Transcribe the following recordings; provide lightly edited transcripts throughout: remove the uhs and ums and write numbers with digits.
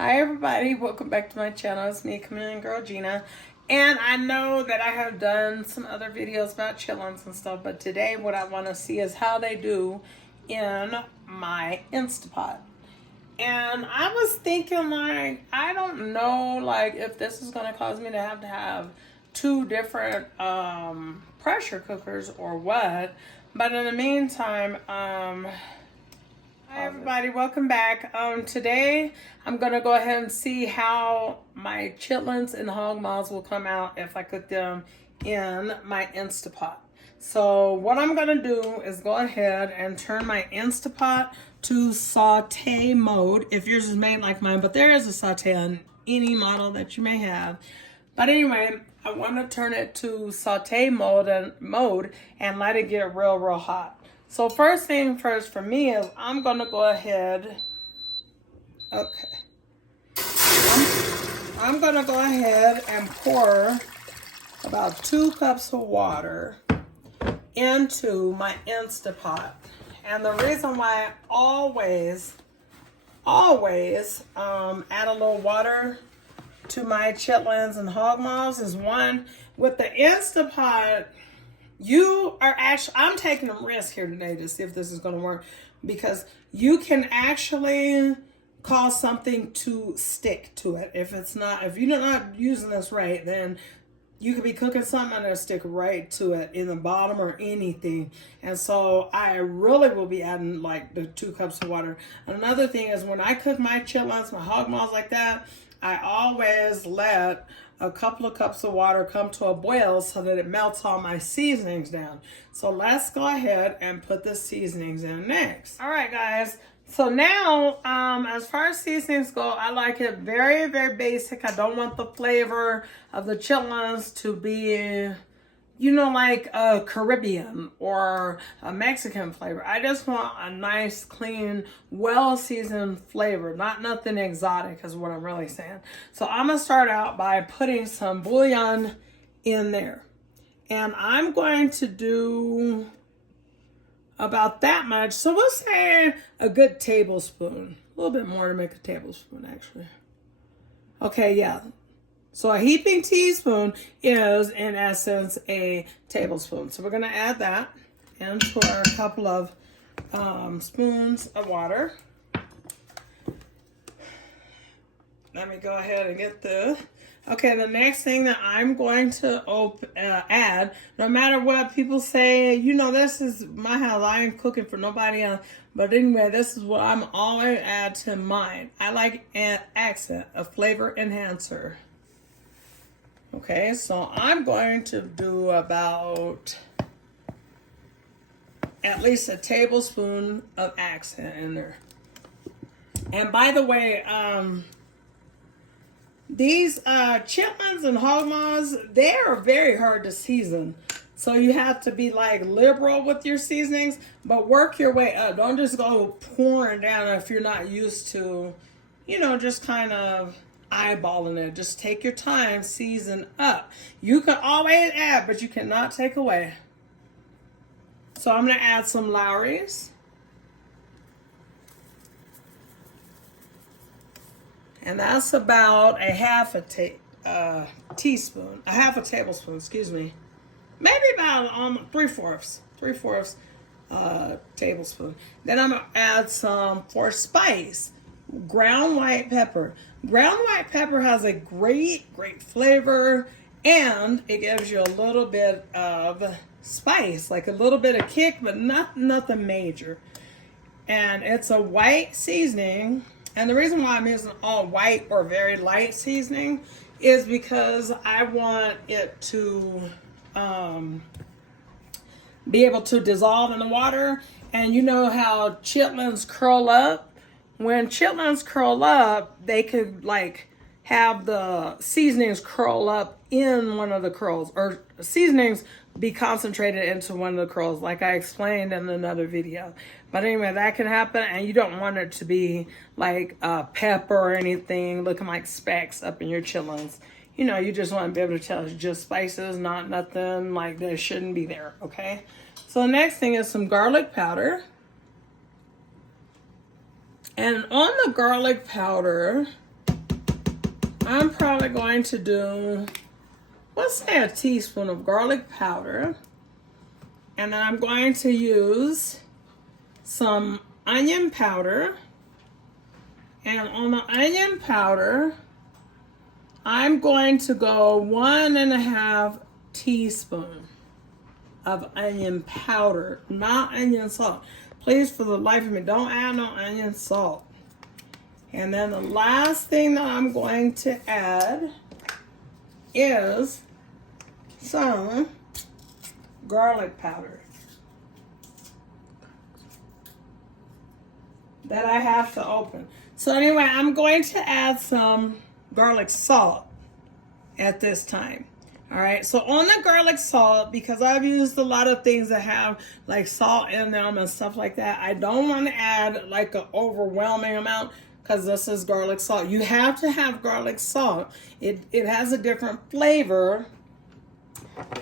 Hi everybody, welcome back to my channel. It's me, Chameleon Girl Gina. And I know that I have done some other videos about chitlins and stuff, but today what I want to see is how they do in my Instapot. And I was thinking, like, I don't know, like, if this is going to cause me to have two different pressure cookers or what. But in the meantime, hi everybody, welcome back. Today I'm gonna go ahead and see how my chitlins and hog maws will come out if I cook them in my Instapot. So what I'm gonna do is go ahead and turn my Instapot to saute mode, if yours is made like mine, but there is a saute on any model that you may have. But anyway, I want to turn it to saute mode and let it get real hot. So first thing first for me is I'm going to go ahead. Okay. I'm going to go ahead and pour about 2 cups of water into my Instapot. And the reason why I always add a little water to my chitlins and hog maws is, one, with the Instapot, I'm taking a risk here today to see if this is going to work, because you can actually cause something to stick to it. If you're not using this right, then you could be cooking something and it'll stick right to it in the bottom or anything. And so I really will be adding like the 2 cups of water. Another thing is, when I cook my chitlins, my hog maws like that, I always let a couple of cups of water come to a boil so that it melts all my seasonings down. So let's go ahead and put the seasonings in next. All right, guys. So now, as far as seasonings go, I like it very basic. I don't want the flavor of the chitlins to be, like a Caribbean or a Mexican flavor. I just want a nice, clean, well-seasoned flavor, not nothing exotic is what I'm really saying. So I'm gonna start out by putting some bouillon in there. And I'm going to do about that much. So we'll say a good tablespoon. A little bit more to make a tablespoon, actually. Okay, yeah. So a heaping teaspoon is, in essence, a tablespoon. So we're going to add that into our couple of spoons of water. Let me go ahead and get the... Okay, the next thing that I'm going to add, no matter what people say, this is my house. I ain't cooking for nobody else. But anyway, this is what I'm always add to mine. I like an accent, a flavor enhancer. Okay, so I'm going to do about at least a tablespoon of accent in there. And by the way, these chitlins and hog maws, they are very hard to season. So you have to be like liberal with your seasonings, but work your way up. Don't just go pouring down if you're not used to, just kind of eyeballing it. Just take your time, season up. You can always add, but you cannot take away. So I'm going to add some Lawry's. And that's about a half a tablespoon, excuse me. Maybe about 3/4 tablespoon. Then I'm gonna add some, for spice, ground white pepper. Ground white pepper has a great flavor, and it gives you a little bit of spice, like a little bit of kick, but nothing major. And it's a white seasoning. And the reason why I'm using all white or very light seasoning is because I want it to be able to dissolve in the water. And you know how chitlins curl up? When chitlins curl up, they could have the seasonings curl up in one of the curls, or seasonings be concentrated into one of the curls, like I explained in another video. But anyway, that can happen, and you don't want it to be like pepper or anything looking like specks up in your chitlins. You just want to be able to tell it's just spices, not nothing like that shouldn't be there, okay? So the next thing is some garlic powder. And on the garlic powder, I'm probably going to do, let's say, a teaspoon of garlic powder. And then I'm going to use some onion powder. And on the onion powder, I'm going to go 1.5 teaspoon of onion powder, not onion salt. Please, for the life of me, don't add no onion salt. And then the last thing that I'm going to add is some garlic powder that I have to open. So anyway, I'm going to add some garlic salt at this time. All right, so on the garlic salt, because I've used a lot of things that have like salt in them and stuff like that, I don't want to add like an overwhelming amount because this is garlic salt. You have to have garlic salt. It has a different flavor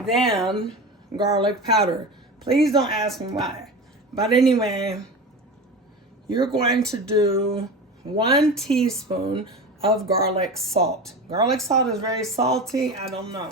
than garlic powder. Please don't ask me why. But anyway, you're going to do 1 teaspoon of garlic salt. Garlic salt is very salty. I don't know.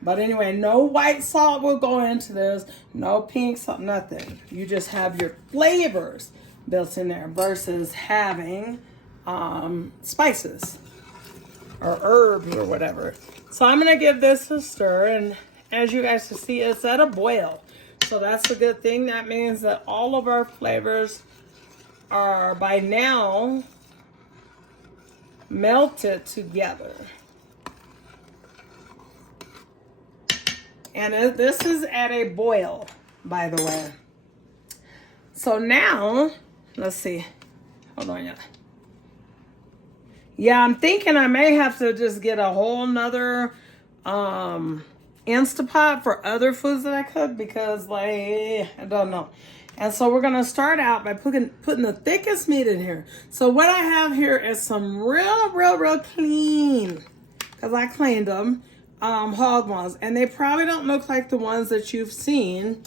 But anyway, no white salt will go into this. No pink salt, nothing. You just have your flavors built in there versus having spices or herbs or whatever. So I'm going to give this a stir. And as you guys can see, it's at a boil. So that's a good thing. That means that all of our flavors are by now melted together. And this is at a boil, by the way. So now, let's see. Hold on, yeah. Yeah, I'm thinking I may have to just get a whole nother Instapot for other foods that I cook because, like, I don't know. And so we're going to start out by putting the thickest meat in here. So what I have here is some real clean, because I cleaned them, hog maws. And they probably don't look like the ones that you've seen,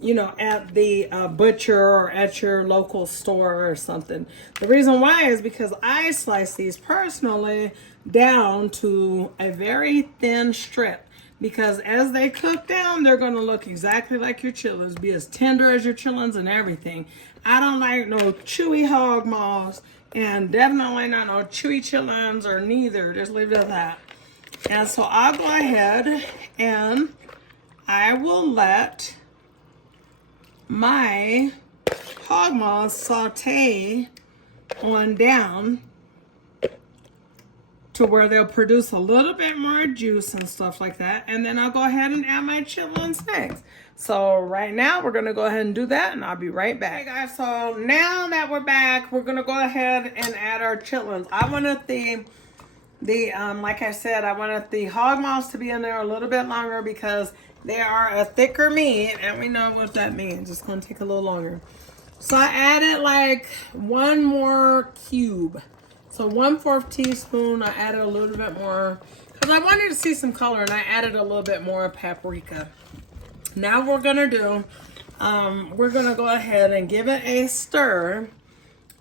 you know, at the butcher or at your local store or something. The reason why is because I slice these personally down to a very thin strip. Because as they cook down, they're going to look exactly like your chitlins, be as tender as your chitlins and everything. I don't like no chewy hog maws, and definitely not no chewy chitlins or neither. Just leave it at that. And so I'll go ahead and I will let my hog maws saute on down to where they'll produce a little bit more juice and stuff like that. And then I'll go ahead and add my chitlins next. So right now we're gonna go ahead and do that and I'll be right back. Okay guys, so now that we're back, we're gonna go ahead and add our chitlins. I wanted the like I said, I wanted the hog maws to be in there a little bit longer because they are a thicker meat and we know what that means. It's gonna take a little longer. So I added like 1 more cube. So 1/4 teaspoon, I added a little bit more because I wanted to see some color and I added a little bit more paprika. Now we're gonna do, we're gonna go ahead and give it a stir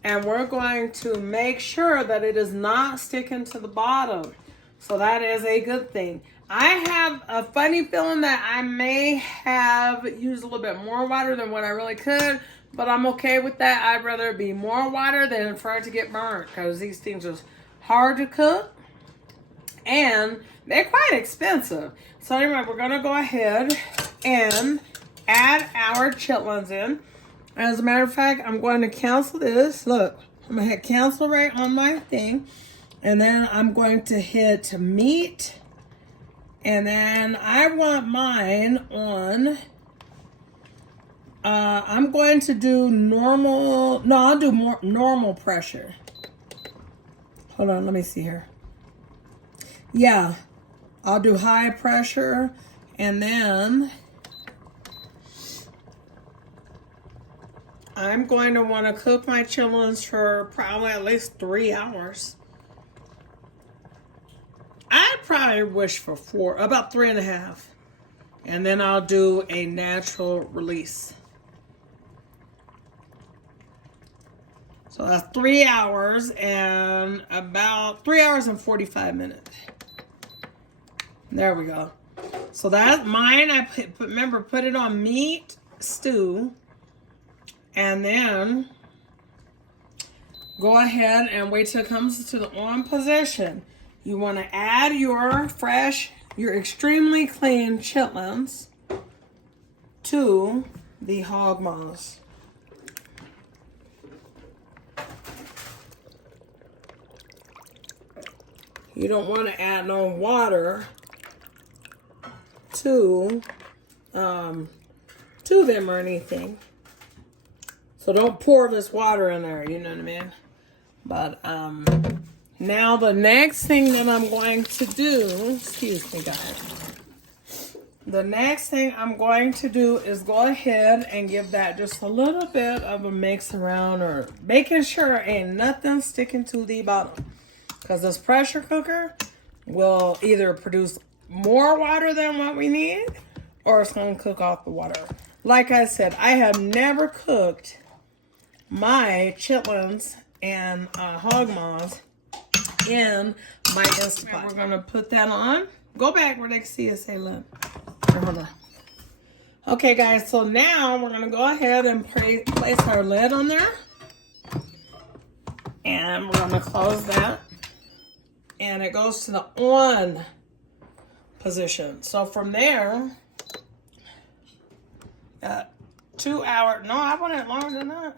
and we're going to make sure that it is not sticking to the bottom. So that is a good thing. I have a funny feeling that I may have used a little bit more water than what I really could. But I'm okay with that. I'd rather it be more water than for it to get burnt because these things are hard to cook and they're quite expensive. So anyway, we're gonna go ahead and add our chitlins in. As a matter of fact, I'm going to cancel this. Look, I'm gonna hit cancel right on my thing. And then I'm going to hit meat. And then I want mine on... I'm going to do normal, no, I'll do more normal pressure. Hold on, let me see here. Yeah, I'll do high pressure and then I'm going to want to cook my chitlins for probably at least 3 hours. I probably wish for 4, about 3.5. And then I'll do a natural release. So that's 3 hours and about 3 hours and 45 minutes. There we go. So that mine, I remember put it on meat stew, and then go ahead and wait till it comes to the on position. You want to add your fresh, your extremely clean chitlins to the hog maws. You don't want to add no water to them or anything. So don't pour this water in there, you know what I mean? But now the next thing that I'm going to do, excuse me guys. The next thing I'm going to do is go ahead and give that just a little bit of a mix around, or making sure ain't nothing sticking to the bottom. Because this pressure cooker will either produce more water than what we need, or it's going to cook off the water. Like I said, I have never cooked my chitlins and hog maws in my Instapot. We're going to put that on. Go back where they can see it, say look. Hold on. Okay, guys, so now we're going to go ahead and place our lid on there. And we're going to close that. And it goes to the on position. So from there, 2 hours. No, I want it longer than that.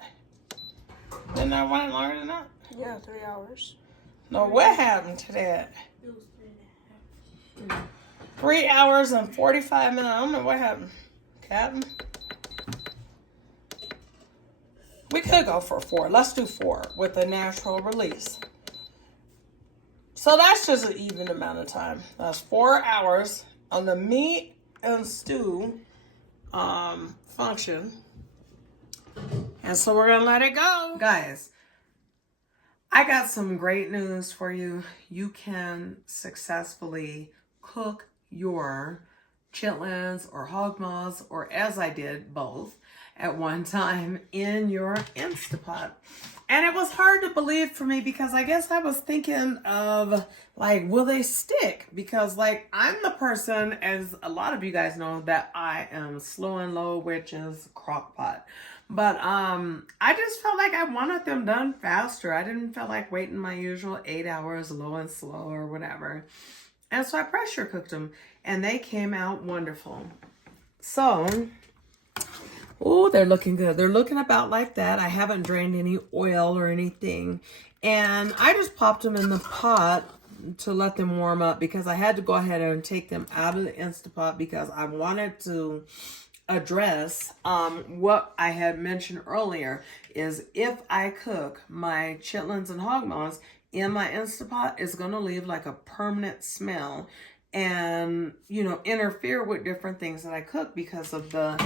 Didn't I want it longer than that? Yeah, 3 hours. No, what happened to that? It was 3.5. 3 hours and 45 minutes. I don't know what happened, Captain. We could go for 4. Let's do 4 with a natural release. So that's just an even amount of time. That's 4 hours on the meat and stew function. And so we're going to let it go. Guys, I got some great news for you. You can successfully cook your chitlins or hog maws, or as I did, both at one time in your Instapot. And it was hard to believe for me because I guess I was thinking of like, will they stick? Because like I'm the person, as a lot of you guys know, that I am slow and low, which is crock pot. But I just felt like I wanted them done faster. I didn't feel like waiting my usual 8 hours low and slow or whatever. And so I pressure cooked them and they came out wonderful. So, oh, they're looking good. They're looking about like that. I haven't drained any oil or anything. And I just popped them in the pot to let them warm up because I had to go ahead and take them out of the Instapot because I wanted to address what I had mentioned earlier is if I cook my chitlins and hog maws in my Instapot, it's going to leave like a permanent smell and, you know, interfere with different things that I cook because of the,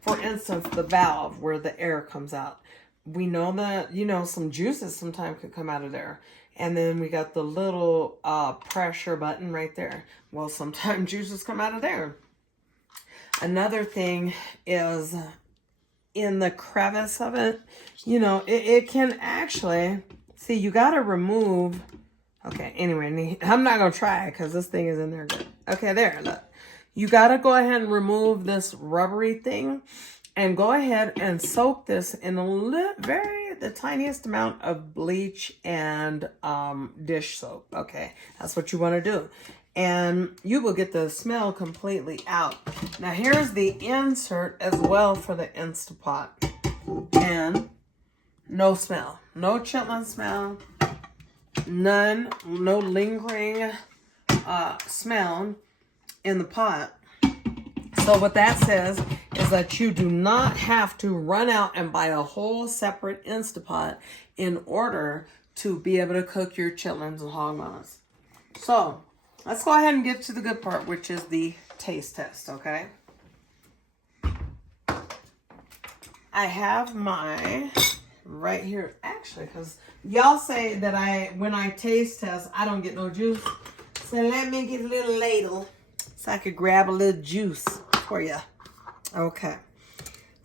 for instance, the valve where the air comes out. We know that, you know, some juices sometimes could come out of there. And then we got the little pressure button right there. Well, sometimes juices come out of there. Another thing is in the crevice of it, you know, it can actually, see, you got to remove, okay, anyway, I'm not going to try it because this thing is in there good. Okay, there, look. You got to go ahead and remove this rubbery thing and go ahead and soak this in the tiniest amount of bleach and dish soap. Okay, that's what you want to do. And you will get the smell completely out. Now here's the insert as well for the Instapot. And no smell. No chitlin smell. None. No lingering smell in the pot. So what that says is that you do not have to run out and buy a whole separate Instapot in order to be able to cook your chitlins and hog maws. So let's go ahead and get to the good part, which is the taste test, okay? I have my right here, actually, because y'all say that when I taste test, I don't get no juice. So let me get a little ladle so I could grab a little juice for you. Okay.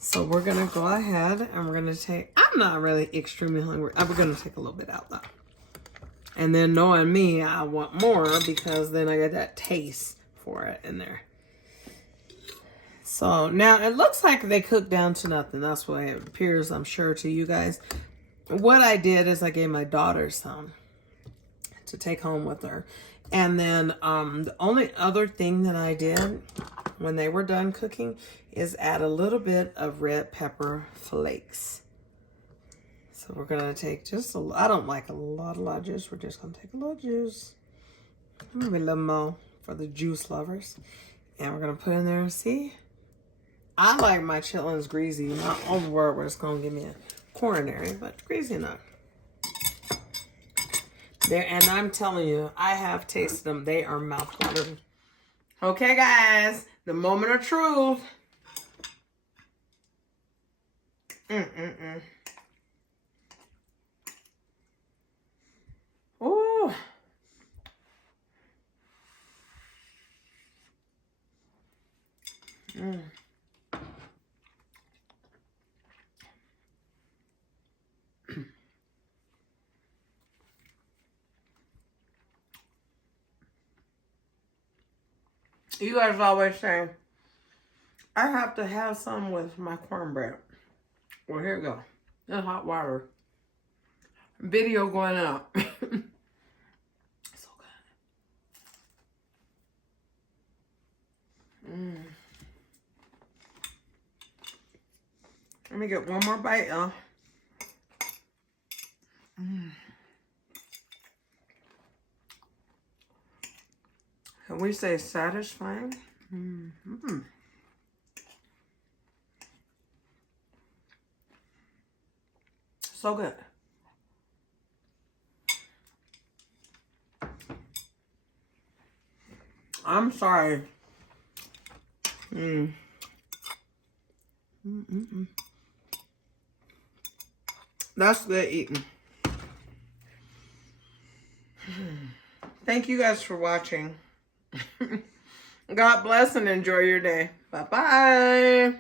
So we're going to go ahead and we're going to take, I'm not really extremely hungry. We're going to take a little bit out though. And then knowing me, I want more because then I get that taste for it in there. So now it looks like they cooked down to nothing. That's what it appears, I'm sure, to you guys. What I did is I gave my daughter some to take home with her. And then the only other thing that I did when they were done cooking is add a little bit of red pepper flakes. So we're going to take just a, I don't like a lot of juice. We're just going to take a little juice. Maybe a little more for the juice lovers. And we're going to put in there, see? I like my chitlins greasy, not over where it's going to give me a coronary, but greasy enough. There, and I'm telling you, I have tasted them. They are mouth-watering. Okay, guys, the moment of truth. Ooh. You guys always say, I have to have some with my cornbread. Well, here we go. That's hot water. Video going out. So good. Let me get one more bite, y'all. Can we say satisfying? So good. I'm sorry. That's good eating. Thank you guys for watching. God bless and enjoy your day. Bye-bye.